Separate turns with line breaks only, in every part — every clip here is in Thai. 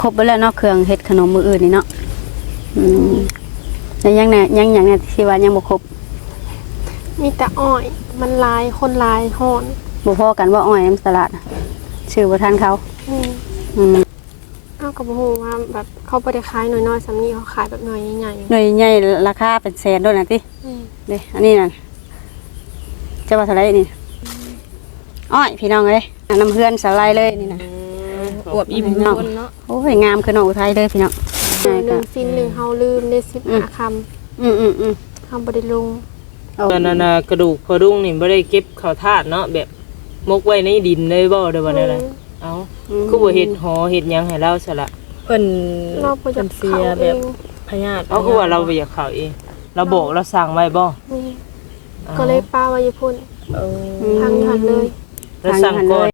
ครบไปแล้วเนาะเครื่องเฮ็ดขนมมืออื่นนี่เนาะแล้วยังเนี่ยที่ว่ายังบ่ครบ
มีแต่อ้อยมันลายคนลายฮ้อน
บ่พอกันว่าอ้อยน้ำตลาดชื่อบ่ทันเขา
อ้าวก็บ่ฮู้ว่าแบบเขาบ่ได้ขายน้อยๆสำนี้เขาขายแบบหน่อยใหญ่
ๆหน่อยใหญ่ราคาเป็นแสนด้วยนะติเด้อันนี้น่ะจะว่าเท่าไหร่นี่อ้อยพี่น้องเอ้ยน้ำเพื่อนสลายเลยนี่นะ
อวบอิ่มเนาะ
โอ้ยงามคือน้องอุทัยเลยพี่น้อง
1สิ้น1เฮาลืมได้15คำเฮาบ่ได้ลง
นั่นกระดูกพอดุ้งนี่บ่ได้เก็บเข้าธาตุเนาะแบบมกไว้ในดินได้บ่ได้บ่ได้เอ้าคือบ่เฮ็ดหอเฮ็ดหยังให้เราซะละ
เพิ่น
เสียแบบพยาธิเอาคือว่าเราบ่อยากเข้าเองเราบอกเราสั่งไว้บ่
ก็เลยป้าไว้อยู่พุ่นทางหันเลย
แล้วสั่งก่อน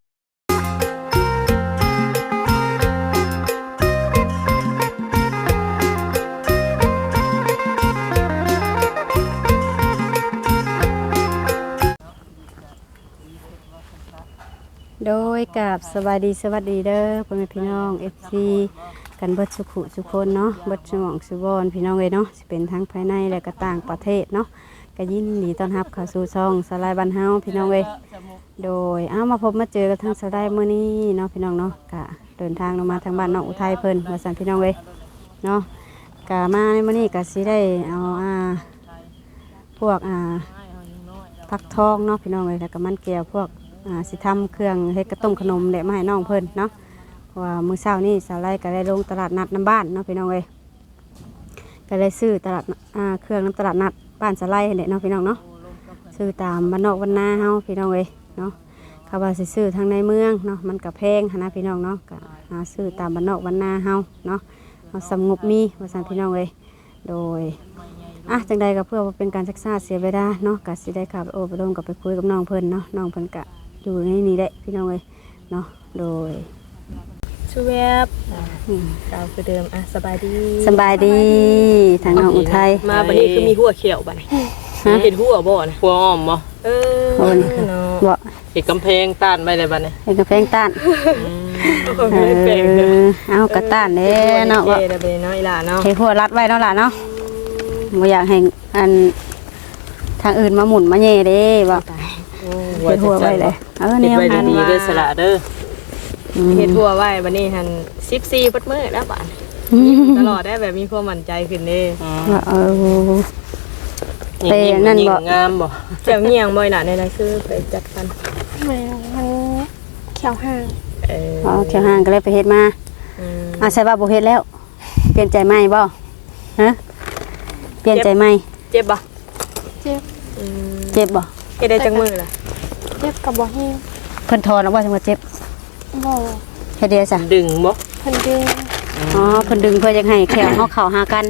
โดยกับสวัสดีเด้อพ่อแม่พี่น้อง FC กันเบิดสุขุสุคนเนาะเบิดสมองสุบอนพี่น้องเลยเนาะสิเป็นทั้งภายในและก็ต่างประเทศเนาะก็ยินดีต้อนรับเข้าสู่ช่องสลายบ้านเฮาพี่น้องเลยโดยมาพบมาเจอกันทั้งสลายมื้อนี้เนาะพี่น้องเนาะก็เดินทางลงมาทางบ้านน้องอุทัยเพิ่นว่าซั่นพี่น้องเลยเนาะก็มาในมื้อนี้ก็สิได้เอาพวกผักทองเนาะพี่น้องเลยแล้วก็มันแก้วพวกสิทำเครื่องเฮ็ดกระต้มขนมแหละมาให้น้องเพิ่นเนาะเพราะว่ามื้อเช้านี้สาวไร่ก็ได้ลงตลาดนัดน้ำบ้านเนาะพี่น้องเอ้ยก็ได้ซื้อตลาดเครื่องน้ำตลาดนัดบ้านสาวไร่เนี่ยเนาะพี่น้องเนาะซื้อตามบ้านนอกบ้านนาเฮาพี่น้องเอ้ยเนาะเขาว่าสิซื้อทางในเมืองเนาะมันก็แพงนะพี่น้องเนาะก็ซื้อตามบ้านนอกบ้านนาเฮาเนาะเอาสงบมีว่าซั่นพี่น้องเอ้ยโดยจังใดก็เพื่อเป็นการศึกษาเสียเวลาเนาะก็สิได้ขับไปลงกับไปคุยกับน้องเพิ่นเนาะน้องเพิ่นก็อยู่ในนี้ได้พี่น้องเลยเนาะโดย
ชูแวบกล่าวคือเดิมสบาย
ดีทางน้องอุทัย
มาบัดนี้คือมีหัวเขียวบัดนี้เห็ดหัวบ่นะหัวอ้อมบ่
บ่
เห็ดกำแพงต้านไว้เลยบัดนี้
เห็ดกำแพงต้านเอากระต้านเด้เนาะว่าเห็ดหัวรัดไว้เนาะล่ะเนาะบ่อยากให้ทางอื่นมาหมุนมาแย่เด้บ่เห็ดหัวไว้เลย
เนี่ยไว้ดีๆเด้อสละเด้อเห็ดหัวไว้บัดนี้หัน14ปัดมื้อแล้วบัดตลอดได้แบบมีความมั่นใจขึ้นเด้
ไปนั่นบ่
งามบ่แก้วเงียงบ่น่ะในนั้นคือไปจัดกัน
แม่มันเขียวห่าง
เขียวห่างก็เลยไปเฮ็ดมาใช่ว่าบ่เฮ็ดแล้วเปลี่ยนใจใหม่บ่ฮะเปลี่ยนใจใหม่
เจ็บบ่
เจ็บบ่
เฮ็ดได้จังมื้อล่ะ
เจ็บกับบ่แห้ง
เพิ่นทอนแล้วว่าจังว่าเจ็บ
บ่
เฮ็ดเดียวจ้ะ
ดึงบ่
เพิ่นดึง
เพิ่นดึงเพื่อจะให้แขวเฮาเข้าหากัน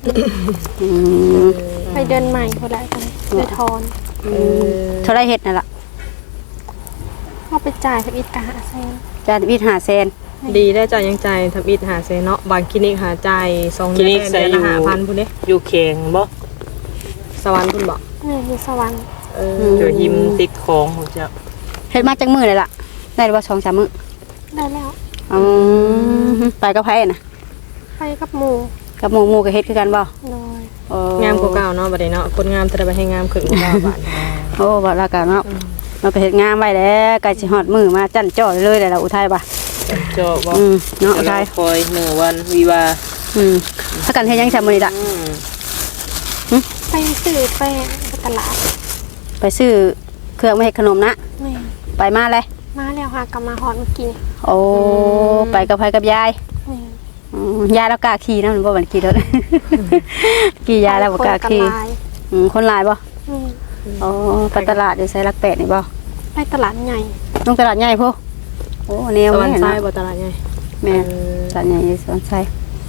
ไปเดินใหม่พุ่นละกันไปทอน
เท่าไรเฮ็ดนั่นล่ะ
เฮาไปจ่ายทับอิฐ500,000
จ่ายอิฐ
500,000ดีได้จ่ายยังจ่ายทับอิฐ500,000เนาะบางคลินิกหาจ่าย2เดือนได้5,000พุ่นเด้อยู่แข็งบ่สวรรค์พุ่นบ่
อยู่สวรรค์
เจอหิมติดของของเจ้า
เฮ็ดมาจังมื้อเลยล่ะได้บ่2-3 มื้อ
ได้แล้ว
ไปกับไผน่ะ
ไปกับหมู่
ก็เฮ็ดคือกันบ่
งามกว่าเก่าเนาะบัดนี้เนาะคนงามจะได้ไปให้งามขึ้นกว่าบาด
บ่ละกันเนาะเราก็เฮ็ดงามไว้แล้วใกล้สิฮอดมื้อมาจั่นจ้อเลยล่ะอุทัยบ่
จ้อบ่
เนาะอุทัย
คอย1วันวิวา
ถ้ากันเฮ็ดยังซะมื้อนี้ล่ะ
ไปซื้อแป้งตลาด
ไปซื้อเครื่องมาเฮ็ดขนมนะไปมาเลย
มาแล้วค่ะกลับมาฮอดเมื่อกี้
โอ้ไปกับไผกับยายยายแล้วกล้าขี่นะมันบ่มันขี่รถขี่ยายแล้วบ่กล้าขี่คนหลายบ่ไปตลาดอยู่ไสลัก8นี่บ่
ไปตลาดใหญ่
ลงตลาดใหญ่พุโอ้แนว
สวรรค์ไส้บ่ตลาดใหญ่
แม่ตลาดใหญ่สวรรค์ไส้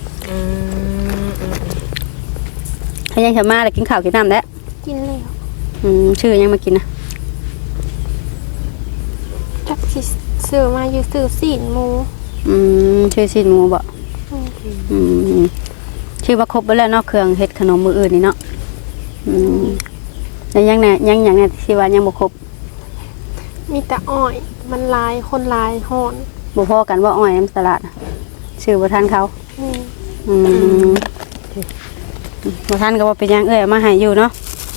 ให้ยังจะมาแล้วกินข้าวกินน้ำแล้ว
กินแล้ว
ชื่อยังมากินนะ
จักสิซื้อมาอยู่ซื้อซีนหมู
ชื่อซีนหมูบ่ชื่อว่าครบไปแล้วเนาะเครื่องเฮ็ดขนมมืออื่นนี่เนาะแล้วยังเนี่ยที่ว่ายังบ่ครบ
มีแต่อ้อยมันลายคนลายฮ้อน
บ่พอกันว่าอ้อยน้ำตลาดชื่อบ่ทันเขา
อืม
อืมบ่ทันก็บ่เป็นหยังเอ้ยเอามาให้อยู่เนาะเด้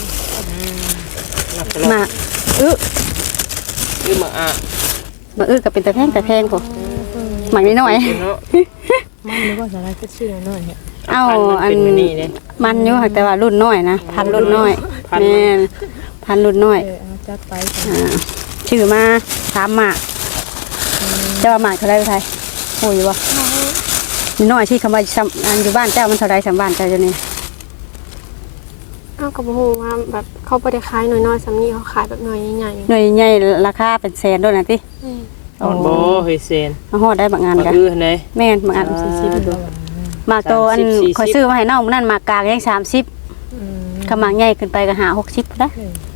มา
มาอึ
คือมาอ่ะ
มาอึก็เป็นตะแพงพุ่นหมักน้อย
เนาะ
มันนึกว่าสาระก็ชื่อน้อยเนี่ย
ๆเอ้าอัน
เป็นแบบนี้เลย
มันอยู่ค่ะแต่ว่ารุ่นน้อยนะพันรุ่นน้อย
พันมัน
แม่นพันรุ่นน้อย
เอาจัดไป
ชื่อมา3หมากเจ้าว่าหมากเท่าไรไทยโอ้ยบ่นี่น้อยที่คำว่าอันอยู่บ้านเจ้ามันเท่าไรสำบ้านเจ้าเดี๋ยวนี้
เอากับหูว่าแบบเขาบ่ได้ขายน้อยๆสำนี้เขาขายแบบหน่อยใหญ่
หน่วยใหญ่ราคาเป็นแสนด้วยนะติ
ๆอืม
ฮอดบ่เฮ้ยเซน
มาฮอดได้บางงาน
มา
กัน
อื้อไหน
แม่นบางอันหมากโตอัน
30 40
คอยซื้อมาให้น้องนั่นหมากกลางยัง30ขมากใหญ่ขึ้นไปก็หา60ได้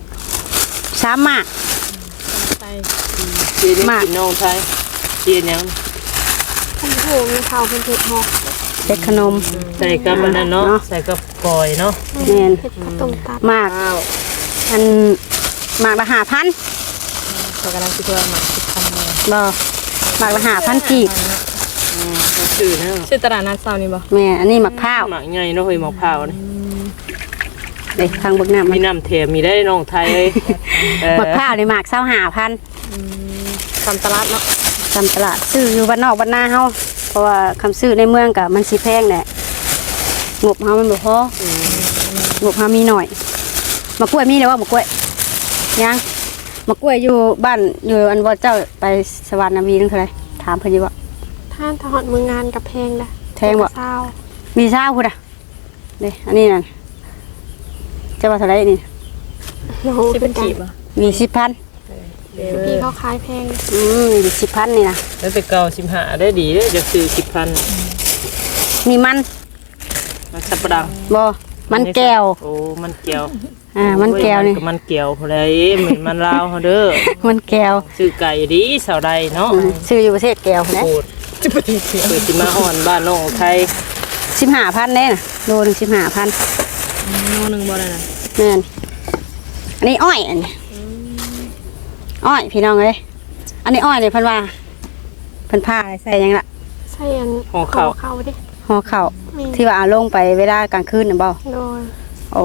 3หมาก
ไป
เจียนยังกินน้องไทยเจียนยัง
ผมโหมีข้าวเป็นเผ็ดหอก
เด็กขนม
ใส่กับอันนั้นเนาะใส่กับกอยเนาะ
แม่น
เผ็ดกระต้มตัด
หมาก
ข้าว
อันหมากละ5,000
เขากำลังคิดว่าหมาคิดทำเลย
บ่หมากละ5,000กีบ
ก็ชื่อนะ
ชื่อตลาดนัดเซานี่บ่
แม่อันนี้หมักพร้าว
หมักใหญ่เนาะเฮ้ยหมักพร้าวนี่
เด็กทางเบิ่งน้ำ
มีน้ำแถมมีได้น้องไทยเออ
หมักพร้าวนี่หมาก25,000
ทำตลาดเนาะ
ตามตลาดซื้ออยู่บ้านนอกบ้านนาเฮาเพราะว่าคำซื้อในเมืองก็มันสิแพงแหละงบเฮามันบ่พองบเฮามีหน่อยมะกล้วยมีแล้วว่ามะกล้วยยังมะกล้วยอยู่บ้านอยู่อันบ่เจ้าไปสวรรค์นาวีนึงเท่าไหร่ถามเพิ่นอยู่ว่า
ท่านทหารมืองานกับแพงนะ
แพงบ่
เศร้า
มีเช้าพุ่นอ่ะนี่อันนี้นั่นจะว่าเท่าไหร่นี่
โอ้โห
ที่เป็นกีบอ่ะ
มี10,000
พี่เขาขายแพง
มี10,000นี่นะ
แล้วไปเก่า15ได้ดีเด้อจะซื้อ10,000
มีมัน
มันสับปะรัง
บ่มันแก้ว
โอ้มันแก้ว
มันแก้วนี่
โอ้ยมันแก้วพอได้เหมือนมันลาวเฮาเด้อ
มันแก้ว
ซื้อไก่ดีสาวใดเนาะ
ซื้ออยู่ประเทศแก้วนะ
โคตรเปิดสิมาอ่อนบ้านน้องไทย
15,000แน่น่ะโลนึง15,000
โน่นึงบ่ได้นะ
แม่นอันนี้อ้อยอันนี้อ้อยพี่น้องเอ้ยอันนี้อ้อยเนี่ยเพิ่นว่าเพิ่นพาใส่หยังล่ะ
ใช่อัน
ห่อข้าว
เขาดิ
ห่อข้าว
มี
ที่ว่าเอาลงไปเวลากลางคืนน่ะบ่
โดย
โอ้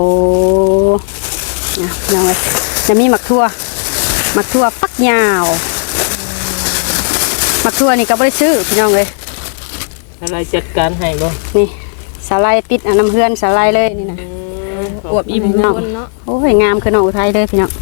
พี่น้องเอ้ยจะมีหมักทั่วปักยาวหมักทั่วนี่ก็บ่ได้ซื้อพี่น้องเอ้ย
อะไรจัดการให้บ่
นี่สาลายติดอันน้ำเฮือนสาลายเลยนี่นะ
อวบอิ่มทุกคนเนาะ
โอ้ยงามคือน้องอุทัยเลยพี่น้อง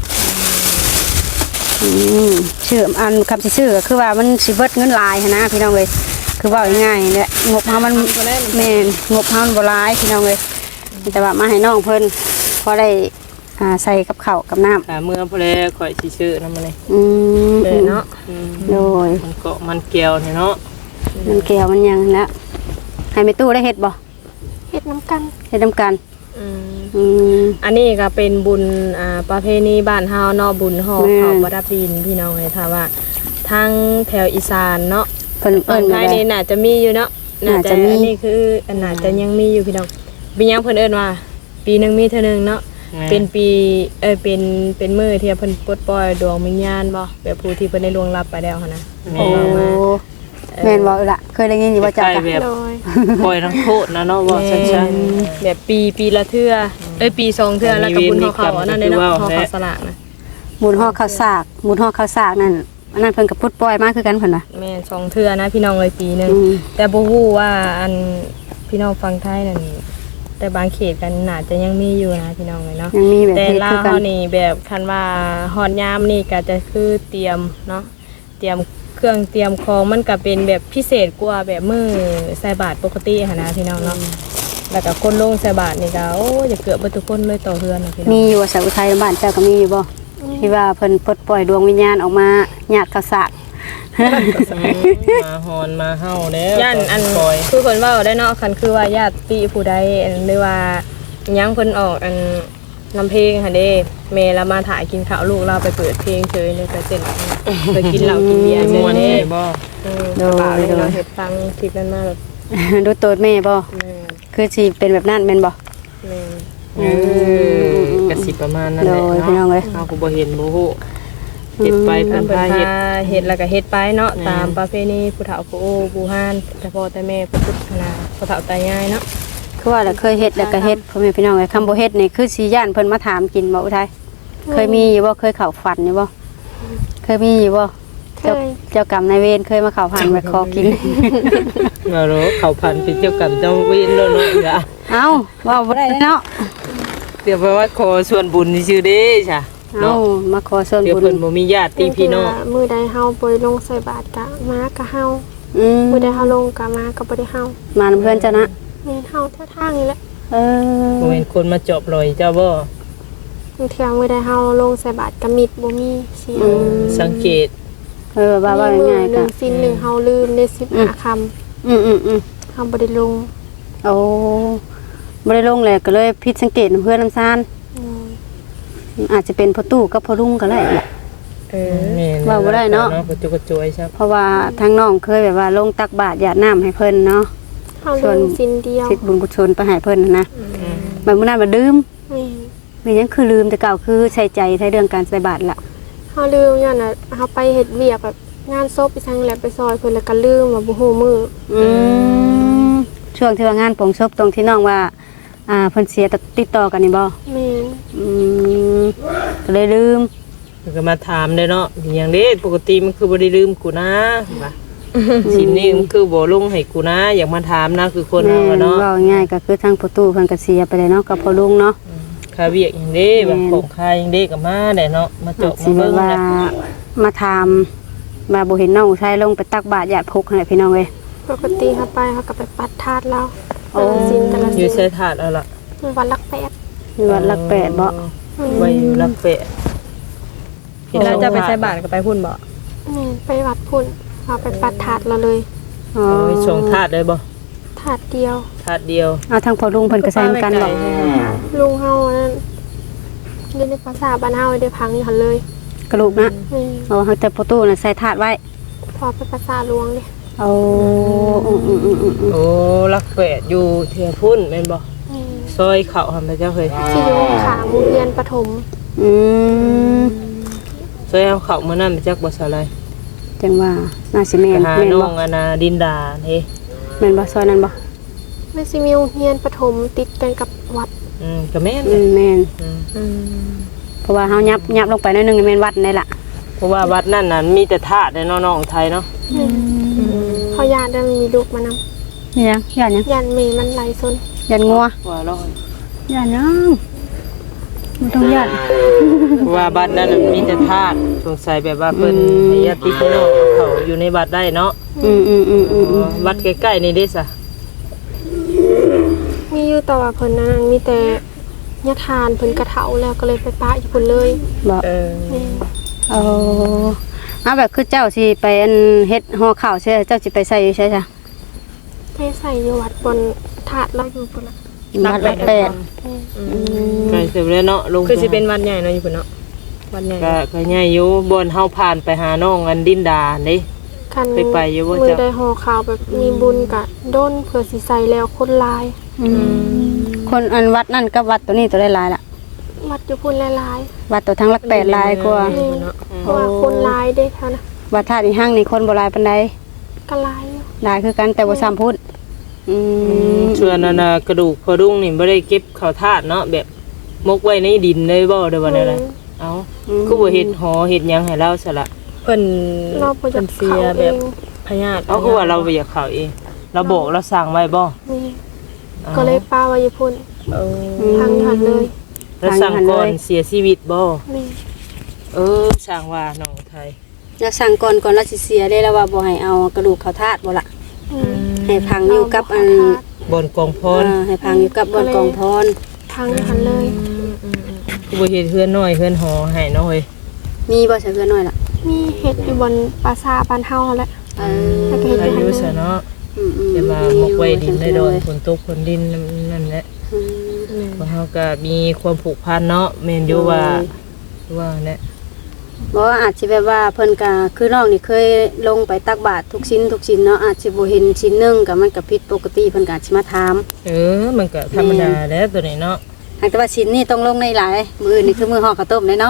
ชื่ออันคำสิชื่อก็คือว่ามันสิเบิดเงินหลายหั้นนะพี่น้องเลยคือว่าง่ายๆเนี่ยงบเฮามันแม่นงบเฮามันบ่หลายพี่น้องเลยแต่ว่ามาให้น้องเพิ่นพอได้ใส่กับข้าวกับน้ำ
หาเมื่อพอแลข่อยสิซื้อนำมาเลย
เลยเนาะ
โดย
มันเกาะมันแก้วนี่เนาะ
มันแก้วมันยังแล้วให้แม่ตู้ได้เฮ็ดบ่
เฮ็ดน้ำกัน
เฮ็ดนํกัน
อันนี้ก็เป็นบุญประเพณีบ้านเฮาเนาะบุญห่อข้าวประดับดินพี่น้องเลยถ้าว่าทางแถวอีสานเนาะ
เพิ่น
ฝั่งไทยนี่น่าจะมีอยู่เนาะน่าจะ
น่าจะมี
อันนี้คือน่าจะยังมีอยู่พี่น้องปียังเพิ่นเอิ้นว่า ปีหนึงมีเท่านึงเนาะเป็นปีเป็นมื้อที่เพิ่นปลดปล่อยดวงวิญญาณบ่แบบผู้ที่เพิ่นได้ล่วงลับไปแล้วหั่นนะ
โอ้แม่นบ่ล่ะเคยได้ยินอยู่ว่าจัก
ใกล้
จ้ะ
แบบ
โดย
ปล่อยทั้งโคตรนะเนาะว่าซั่น
แบบปีละเทื่อปีสองเทื่อแล้วก็บุญห่อข้าวอันนั้นเด้เนาะห่อข้าวสลากนะ
หมุนห่อข้าวสากนั่นอันนั้นเพิ่นก็พุดปล่อยมาคือกันเพิ่นว่า
แม่นสองเทื่อนะพี่น้องเลยปีหนึงแต่บ่ฮู้ว่าอันพี่น้องฟังไทยนั่นแต่บางเขตกันน่าจะยังมีอยู่นะพี่น้องเลยเนาะ
ยังมีแบบ
แต่
นี้
ลา
คือ
ว
กัน
เฮานี่แบบคันว่าฮอดยามนี่ก็จะคือเตรียมเนาะเตรียมเครื่องเตรียมของมันก็เป็นแบบพิเศษกว่าแบบมื้อใส่บาตรปกติหั่นนะพี่น้องเนาะแล้วก็คนลงใส่บาตรนี่ก็โอ้จะเกือบเบ่ทุกคนเลยต่อเฮือนนะพี่น้อง
มีอยู่ว่าสาวอุทัยบ้านเจ้าก็มีอยู่บ่ที่ว่าเพิ่นปลดปล่อยดวงวิญญาณออกมาญาติข้าวสาก
มาฮอนมาเฮาแล้ว
ย่านอัน
ปล่อย
คือคนเว้าได้เนาะคันคือว่าญาติผู้ใดหรือว่าหยังเพิ่นออกอันนำเพลงหั่นเด้แม่ละมาถ่ายกินข้าวลูกเราไปเปิดเพลงเฉยเลยก็เต้นไปกินเหล้ากินเบียร์เฉ
ม่วย น
เด้
ใช่บ่
โดยเราเฮ็ดฟังคลิปนั้นมาแบบ
ดูโตดแม่บ่
แม่
คือสิเป็นแบบนั้นแม่นบ่
แม่
กระสิประมาณนั้นแหละ
โดยพี่น้องเอ้ย
เฮาก็บ่เห็นบ่ฮู้เฮ็ดไป
เพิ่
เพิ่
น
น
พา
พาเฮ็ด
เฮ็ดแล้วก็เฮ็ดไปเนาะ
แม่น
ตามประเพณีผู้เฒ่าผู้โอ้ผู้ห่านแต่พ่อแต่แม่ผู้พุทธนาผู้เฒ่าตายายเนาะ
คือว่าแล้วเคยเฮ็ดแล้วก็เฮ็ดพ่อแม่พี่น้องเอ้ยคำบ่เฮ็ดนี่คือสิย่านเพิ่นมาถามกินบ่อุทัยเคยมีอยู่บ่เคยเข้าฝันอยู่บ่เคยมีอยู่บ่
เค
เจ้าย กรรมนายเวรเคยมาเข้าฝันมาขอกิน
มาโรเขาพันเป็นเจ้ากรรมเจ้าเวรโลดๆล่ะ
เอ้าว่าบ่ได้เนาะ
เดี๋ยวไปว่าขอส่วนบุญซื่อเด้จ้ะ
เอ้า
เนาะ
มาขอส่วน
เดี๋ยว
บุญ
เพิ่นบ่มีญาติพี่น้อง
มือใดเฮาบ่ได้ลงใส่บาตรกะมากะเฮา
อืม
มือใดเฮาลงกะมาก็บ่ได้เฮา
มานํเพื่อนเจ้านะ
แม่นเฮาท่าทางนี่แหละ
เออ
บ่เป็นคนมาจอบลอยเจ้าบ่
บางเทื่อมือใดเฮาลงใส่บาตรกะมิดบ่มีเสียง
สังเกต
ว่า
มีมื
ง่ายๆ
ห
ก็
นึ่งสิ้นหนึ่งเฮาลืมได้15คำ
อืม
เฮาบ่ได้ลง
โอ้บ่ได้ลงเลยก็เลยผิดสังเกตเพื่อนน้ำซาน
อืม
อาจจะเป็นพ่อตู้กับพ่อลุงก็ได้แหละ
เออ
แม่น
ว่าบ่ได้เนาะ
กระจุกกระจวยครับ
เพราะว่าทางน้องเคยแบบว่าลงตักบาตรหยาดน้ำให้เพิ่นเนาะ
เฮาลืมสิ้นเดียว
สิทธิ์บุญกุศลไปให้เพิ่นนะบางมื้อนั้นบ่ลืม
แม่น
มีหยังคือลืมแต่เก่าคือใส่ใจในเรื่องการใส่บาตรละ
เฮาลืมย้อนน่ะเฮาไปเฮ็ดเวียกแบบงานศพอีสังแหละไปซอยเพิ่นแล้วก็ลืมว่าบ่ฮู้มื้อ
ช่วงที่ว่างานโปงศพตรงที่น้องว่าเพิ่นเสียติดต่อกันนี่บ่
แม่น
ก็เลยลืม
มันก็มาถามได้เนาะอย่างนี้ปกติมันคือบ่ได้ลืมกูนะว่าสินนี่มันคือบ่ลงให้กูนะ อยากมาถามนะคือคน
แม่
เฮาอะเนาะ
เว้าง่ายก็คือทางประตูเพิ่นก็เสียไปเลยเนาะกับพ่อลุงเนาะ
ค่าเวียกอย่างนี้แบบของค่าอย่างนี้ก็มาได้เนาะมาจบ
สิ
มา
แบ
เบิ่
บ
ง
ว่า
นะ
มาถามว่าบ่เห็นน้องอุทัยลงไปตักบาตรญาติพกให้พี่น้องเอ้ย
ปกติเฮาไปเฮาก็ไปปัดธาตุแล้ว
โอ้
แต่ละ
อ
สิ้
ยู่
น
ใช้ถาดเอาล่ะ
วันลักแปด
อยู่วัดหลักแปดบ่
ไว้อยู่รักแปะ
เราจะไปใช้บาตรก็ไปพุ่นบ่
แม่นไปวัดพุ่นเอาไปปัดธาตุเราเลย
อ๋อ
เอาไว้ชงถาดได้บ่
ถาดเดียว
ถาดเดียว
เอาทางพ่อลุงเพิ่นก็ใส่เหมือนกันบ่
ลุงเฮานั่นเรียนในภาษาบ้านเฮาได้พังอยู่หั่นเลย
กระลูกนะ
แม่น
เอาเฮาแต่ประตูน่ะใส่ถาดไว้
พอไปภาษาหลวงเด้
เอาอืม
โอ้รักแปะอยู่เทียพุ่นแม่นบ่
แม่น
ซอยเข้าหั่นไปเจ้าเคย
ที่อยู่ขาโรงเรียนประถม
อืม
ซอยเอาเข้ามื้อนั้นไปจักบ่ซะไร
จังว่าน่าสิแม่น
หา
แม่น
น้อ
บ่
งอนาดินดาเด้
แม่นบ่ซอยนั้นบ่
แม่สิมีโรงเรียนประถมติดกันกับวัด
ก็แม่น
แม่น
อืม
เพราะว่าเฮายับลงไปหน่อยหนึงนี่แม่นวัดนี่ล่ะ
เพราะว่าวัดนั่นน่ะมีแต่ธาตุในน้องๆไทยเนาะ
พอญาติได้มีลูกมานำ
นี่ยังย่านยัง
ยันเมมันไหลซน
ย่านงัว
ว่าร้อน
ย่านยังมันต้องย่าน
เพราะว่าบัดนั้นน่ะมีแต่ธาตุสงสัยแบบว่าเพิ่นให้ญาติพี่น้องเขาอยู่ในบัดได้เนาะ วัดใกล้ๆนี่เด้ซะ
มีอยู่แต่ว่าเพิ่นนั้นมีแต่ยะทานเพิ่นกระเถาแล้วก็เลยไปปะอยู่พุ่นเลย
บ่
เออ
แม่
เอาแบบคือเจ้าสิไปอันเฮ็ดห่อข้าวใช่เจ้าสิไปใส่อยู่ใช่จ้ะ
ไปใส่อยู่วัดบนถาดเราอยู่พุ่นละ
วัดละแปด
ใกล้เสร็จแล้วเนาะลง
คือสิเป็นวัดใหญ่เนาะอยู่พุ่นเนาะวัดใหญ่
ก็ใหญ่อยู่บนเฮาผ่านไปหาน้องอันดินดาเด้
คัน
ไปอยู่บ่
มือ
จ๊ะ
ได้ห่อข้าวแบบมีบุญกะด้นเผื่อสิใส่แล้วคนหลาย
คนอันวัดนั่นกับวัดตัวนี้ตัวได้หลายล่ะ
วัดอยู่พุ่นหลาย
วัดตัวทั้งหลักแปดหลายกว่า
ๆนี่เพราะว่าคนหลายเด้เท่านะ
วัดท่าอีห้างนี่คนบ่หลายปานใด
ก็หลายอยู่
หลายคือกันแต่บ่ซ้ำพุทธ
ส่วนอันน่ะกระดูกพอดุ้งนี่บ่ได้เก็บเข้าธาตุเนาะแบบมกไว้ในดินเลยบ่ได้ว่าได้เอ้าคือบ่เฮ็ดหอเฮ็ดหยังให้เราซะละ
เพิ่น
เราบ่อยาก
เสี
เข้าย เอ
แบบ
ง
พญาติ
เอาคือว่าเราบ่อยากเข้าเอง เราบอกเราสั่งไว้บ่
นี่ก็เลยป้าไว้อยู่พุ่น
เออ
ทางหันเลย
เราสั่งก่อนเสียชีวิตบ่
นี่
สั่งว่าน้องไทย
แล้วสั่งก่อนเราสิเสียได้แล้วว่าบ่ให้เอากระดูกเข้าธาตุบ่ล่ะ
อืม
ให้พังอยู่กับอัน
บนกองพร
ให้พังอยู่กับบนกองพร
ทางหันเลย
คือบ่เฮ็ดเฮือนน้อยเฮือนหอให้เนาะเฮ้ย
มีบ่ใช่เพื่อนน้อยล่ะ
มีเห็ดอยู่บนปราสาทบ้านเฮาแหละ แล้วก็เฮ็ด
อายุซะเนาะจะมามกไว้ดินได้โดนฝนตกฝนดินนั่นแหละเพราะเฮาก็มีความผูกพันเนาะแม่นอยู่ว่าเนี่ย
บ่อาจสิแบบว่าเพิ่นก็คือน้องนี่เคยลงไปตักบาตรทุกชิ้นเนาะอาจสิบ่เห็นชิ้นหนึงก็มันก็ผิดปกติเพิ่นก็อาจสิมาถาม
มันก็ธรรมดาแล้วตัวนี้เนาะ
หากแต่ว่าชิ้นนี้ต้องลงในหลายมื้ออื่นนี่คือมื้อห่อข้าวต้มเลยเนาะ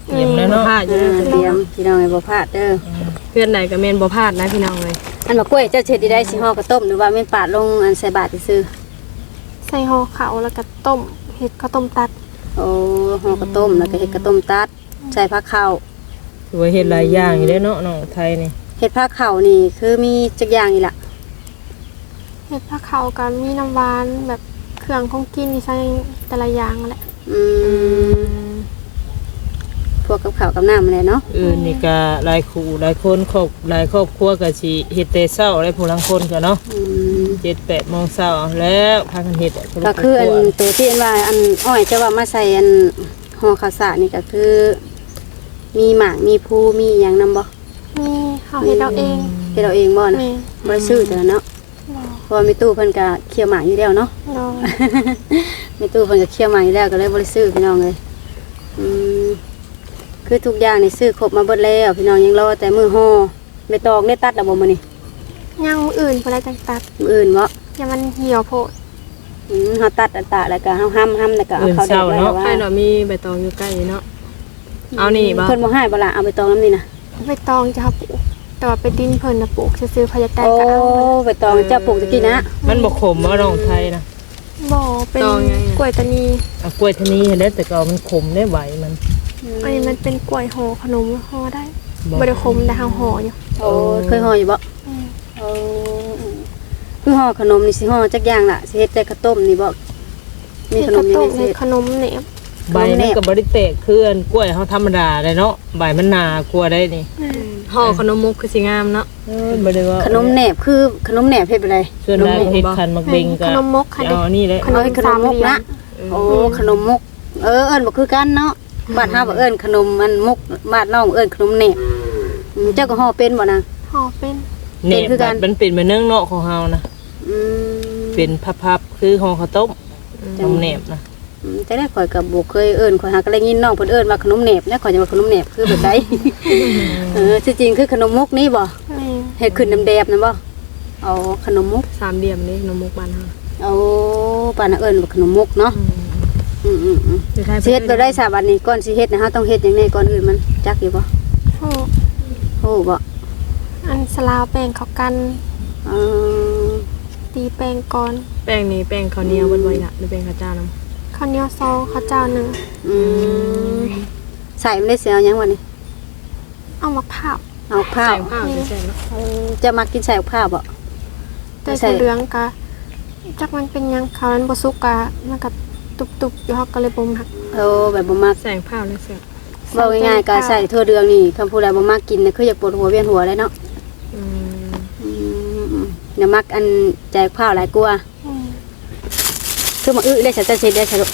เตรียมแล้วเนาะ
พลาดอยู่แล้ว
เตรียมพี่น้องให้บ่พลาดเด้อ
เพื่อนใดก็แม่นบ่พลาดนะพี่น้องเลย
อันมะกล้วยเจ้าเฮ็ดได้สิห่อกระต้มหรือว่าแม่นปาดลงอันใส่บาตรซื่อ
ใส่ห่อข้าวแล้วก็ต้มเฮ็ดข้าวต้มตัด
โอ้ห่อกระต้มแล้วก็เฮ็ดกระต้มตัดใส่ผักข้าว
ถือว่าเฮ็ดหลายอย่างอยู่เด้อเนาะน้องไทยนี่
เฮ็ดผักข้าวนี่คือมีจักอย่างนี่ล่ะ
เฮ็ดผ้าขาวกับมีน้ำหวานแบบเครื่องของกินนี่ใช้แต่ละอย่างนั่นแหละ
อืมพวกกับข้าวกับน้ำอะไรเนาะ
นี่ก็หลายคู่หลายคนหลายครอบครัวก็สิเฮ็ดแต่เช้าได้ผู้ลางคนก็เนาะ
อืม
7-8 โมงเช้าแล้วพากันเฮ็ด
ก็คืออันตัวที่อันว่าอันอ้อยจะว่ามาใส่อันห่อข้าวสารนี่ก็คือ มีหมากมีภูมีอหย่างนำบ่
มีเฮาเฮ็ดเอาเอง
เฮ็ดเราเองบ่นะ
แม่
บ่ได้ซื้อเด้อเนาะเพราะว่ามีตู้เพิ่นก็เคี่ยวหมากอยู่แล้วเนาะ
โดย
มีตู้เพิ่นก็เคี่ยวหมากอยู่แล้วก็เลยบ่ได้ซื้อพี่น้องเลยอืมคือทุกอย่างนี่ซื้อครบมาเบิดแล้วพี่น้องยังรอแต่มือห่อใบตองได้ตัดแล้วบ่มื้อนี้
ย่างมื้ออื่นบ่ได้จังตัด
มื้ออื่นบ่
อย่ามันเหี่ยวโพด
เฮาตัดอันตะแล้วก็เฮาห้ำแล้วก็เอาเข้าได้แล้วว่า
ให้เรามีใบตองอยู่ใกล้เนาะเอานี่บ่
เพิ่นบ่ให้บ่ล่ะเอาใบตองน้ำนี่นะ
ใบตองจะปลูกแต่ว่าไปดินเพิ่นน่ะปลูกซื้อๆพะยากได้
โอ้
ก็เอา
ใบตองเจ้าปลูกตะกี้นะ
มันบ่ขมบ่น้องไทยนะ
บ่เป็นกล้วยตานี
เอากล้วยทะนีเห็นได้แต่ก็มันขมได้ไหวมัน
อันนี้มันเป็นกล้วยห่อขนมห่อได้บ่ได้ขมแต่เฮาห่ออยู่
โอ้เคยห่ออยู่บ่
อืม
โอ้คือห่อขนมนี่สิห่อจักอย่างล่ะสิเฮ็ดแต่ข้าวต้มนี่บ่มีขนมยังไงสิ
เฮ็ด
เฮ็ด
ขนมเหน็บ
ใบมันก็บ่ได้แตกคืออันกล้วยเฮาธรรมดาเลยเนาะใบมันหนากลัวได้นี่
ห่อขนมมุกคือสิงามเนาะ
บ่ได้ว่า
ขนมแหนบคือขนมแหนบเฮ็ดไปเลย
ส่วนใดเฮ็ดคันมักเบงก็
ขนมมกค่ะเด็ก
เอานี่แหละ
เอาให้ขนมมกนะโอ้ขนมมกเอิ้นบ่คือกันเนาะบ้านเฮาบ่เอิ้นขนมมันมกบ้านน้องเอิ้นขนมแหนบเจ้าก็ห่อเป็นบ่นาง
ห่อเป็น
แหน
เป็น
บ
คือกัน
มันเป็นมาเนื่องเนาะของเฮานะ
อืม
เป็นพับๆคือห่อข้าวต้มขนมแหนบนะ
แต่ได้ข่อยก็บ่เคยเอิ้นข่อยหาก็ได้ยินน้องเพิ่นเอิ้นว่าขนมแหนบแล้วข่อยจะว่าขนมแหนบคือแบบใดที่จริงคือขนมมกนี่บ่
แม่
เฮ็ดขึ้นน้ำแดบนั่นบ่เอาขนมมก
สามเหลี่ยมนี่ขนมมุกบ้านเฮา
เอาปานน่ะเอิ้นว่าขนมมกเนาะอืม
อยู่ไทย
สิเฮ็ดบ่ได้ซะบัดนี้ก่อนสิเฮ็ดนะเฮาต้องเฮ็ดหยังแน่ก่อนอื่นมันจักอยู่บ่
ห่อ
โอ้บ่
อันสลาวแป้งเขากัน
เออ
ตีแป้งก่อน
แป้งนี้แป้งข้าวเหนียวบ่อยๆน่ะหรือแป้งข้าวเจ้านํ
ข้าวเหนียวซองข้าวเจ้าหนึ่ง
อืมใส่มันได้เสียเอาหยังวะนี่
เอามะพร้าว
เอาข้าว
ใส่ข้าวใส่เนาะ
จะมากินใส่ข้าวบ่
แต่
ใส่
สีเหลืองกะจักมันเป็นหยังข้าวมันบ่สุกกะมันก็ตุบๆอยู่เฮาก็เลยบ่มัก
เอาแบบบ่มัก
แสงข้าวเลยเสีย
เว้าง่ายๆก็ใส่ทั่วเดืองนี่คำผู้ใดบ่มักกินน่ะคืออยากปวดหัวเวียนหัวเลยเนาะ
อืม
อย่ามักอันใจข้าวหลายกลัวา
อืม
คือมาเลยฉันจะเสร็จได้สรุป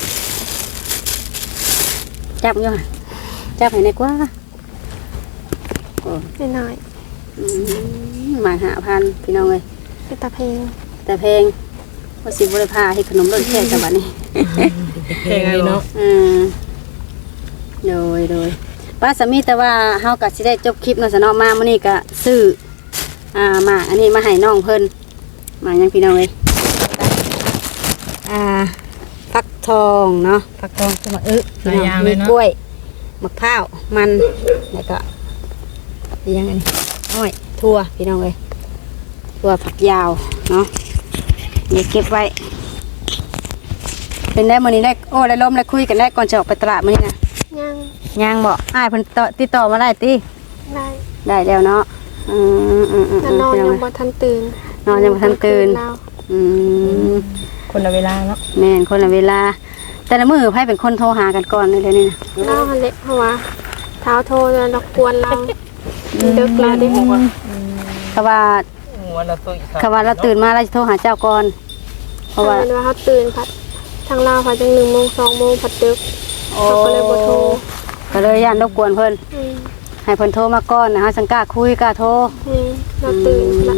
จับอยู่ค่ะจับให้ในกว่าโอ้
นิดหน่อย
หมาย5,000พี่น้องเลย
เป็นตาเพลง
แต่เพลงว่าสิบริพาให้ขนมรสแค่จังหวะนี้
เพลงนี้เนาะ
โดยป้าสามีแต่ว่าเฮาก็สิได้จบคลิปเนาะสนอมามื้อนี้ก็ซื้อหมากอันนี้มาให้น้องเพิ่นหมากหยังพี่น้องเลยฟักทองเนาะฟักทองคือมะพี่น้องมีกล้วยมะพร้าวมันแล้วก็อีหยังอันนี้อ้อยถั่วพี่น้องเลยถั่วฝักยาวเนาะนี่เก็บไว้เป็นได้มื้อนี้ได้โอ้ได้ล้มได้คุยกันได้ก่อนจะออกไปตลาดมื้อนี้นะ
ยัง
ยังบอกอ้ายเพิ่นติดต่อมาได้ติ
ได้
ได้แล้วเนาะ
แล้วนอนยังบ่ทันตื่น
นอนยังบ่ทันตื่น
แล้ว
คนละเวลาเนาะ
แม่นคนละเวลา แต่ละมื้อไผเป็นคนโทรหากันก่อนเลยเดี๋ยวนี้นะ
เล่าหันเละเพราะว่าเท้าโทรแล้วรบกวนเราดึกแล้วดิ
เขาว่า
หัวละตัวอีก
เขาว่าเราตื่นมาเราจะโทรหาเจ้าก่อนเพราะว่า
ว่าเขาตื่นพัดทางลาวพัดจัง1 โมง 2 โมงพัดดึกเขาก็เลยบ่โทร
ก็เลยย่านรบกวนเพิ่น
อืม
ให้เพิ่นโทรมาก่อนนะฮะสังกล้าคุยกล้าโทร
เราตื่นละ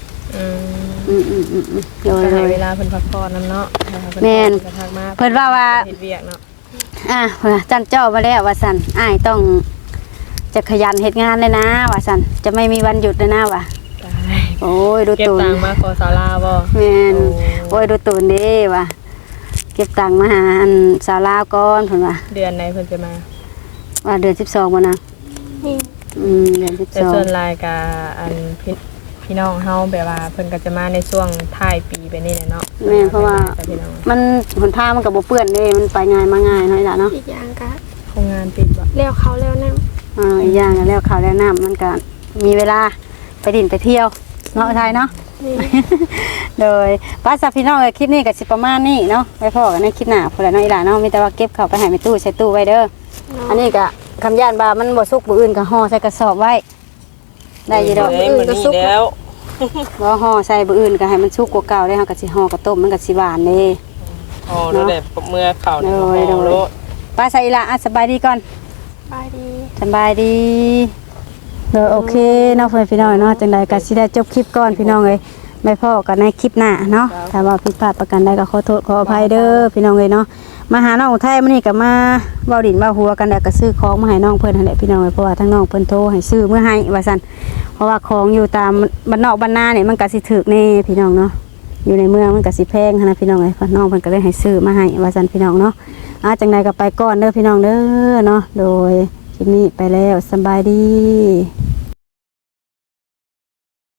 โดย
ก็
โด
ให้
ย
เวลาเพิ่นพักผ่อนนํเนาะ
แม่น
ก็ทักมา
เพิ่นว่า
เฮ็ดเวียกเนาะ
จันเจ้ามาแล้วว่าสันอ้ายต้องจะขยันเฮ็ดงานเลยนะว่าสันจะไม่มีวันหยุดเลยนะว่ะ
ได้
โอ้ยดู
เก็บ
ตูน
ตังค์มาขอศาลาบ่
แม่น
โอ้
โอ้ยดูตูนเด้ว่ะเก็บตังค์มาหาอันสาวลาวก่อนเพิ่นว่า
เดือนไหนเพิ่นจะมา
ว่าเดือน12บ่นะ
นี่
เดือน
แต่ส่วน
12
รายกับอันพี่น้องเฮาแบบว่าเพิ่นก็จะมาในช่วงท้ายปีแบบนี้แหละเนาะ
แม่นเพราะว่า
พี่น้อง
มันหนทางมันก็บ่เปื้อนเด้มันไปง่ายมาง่ายเนาะอีหล่ะเนาะ
อีกอย่างก็
โครงงานปิดบ่
แล้วเขาแล้วน้
อีกอย่างก็แล้วข้าวแล้วน้ำมันก็มีเวลาไปดินไปเที่ยวเนาะไทยเนาะ
ำนี่
โดยป้าสับพี่น้องเอ้ยคลิปนี้ก็สิประมาณนี้เนาะไว้พอกันในคลิปหน้าพุ่นละเนาะอีหล่ะเนาะมีแต่ว่าเก็บเข้าไปให้ในตู้ใส่ตู้ไว้เด้ออันนี้ก็คำย่านบามันบ่สุกบ่อื่นก็ห่อใส่กระสอบไว้ได้อยู่ดอก
เอ้ยมื้อนี้แล้ว
บ่ห่อใส่บ่อื่นก็ให้มันสุกกว่าเก่าได้เฮาก็สิห่อกระต้มมันก็สิหวานเด้
อ๋อแล้วแหละเมื่อเข้านี่ก็
โด
โอ้
ย
โลด
ป้าใส่อีหล่ะสบายดีก่อน
บายดี
สบายดีโอเคเนาะเพื่อนพี่น้องเนาะจังใดก็สิได้จบคลิปก่อนพี่น้องเอ้ยไม่พอกันในคลิปหน้าเนาะถ้าว่าผิดพลาดประกันใดก็ขอโทษขออภัยเด้อพี่น้องเอ้ยเนาะมาหาน้องอุทัยมื้อนี้ก็มาเว้าดินเว้าหัวกันแล้วก็ซื้อของมาให้น้องเพิ่นนั่นแหละพี่น้องเอ้ยเพราะว่าทั้งน้องเพิ่นโทรให้ซื้อมื้อให้ว่าซั่นเพราะว่าของอยู่ตามบ้านนอกบ้านนาเนี่ยมันก็สิถูกแน่พี่น้องเนาะอยู่ในเมืองมันก็สิแพงหั้นนะพี่น้องเอ้ยเพราะน้องเพิ่นก็เลยให้ซื้อมาให้ว่าซั่นพี่น้องเนาะจังใดก็ไปก่อนเด้อพี่น้องเด้อเนาะโดยคลิปนี้ไปแล้วสบายดี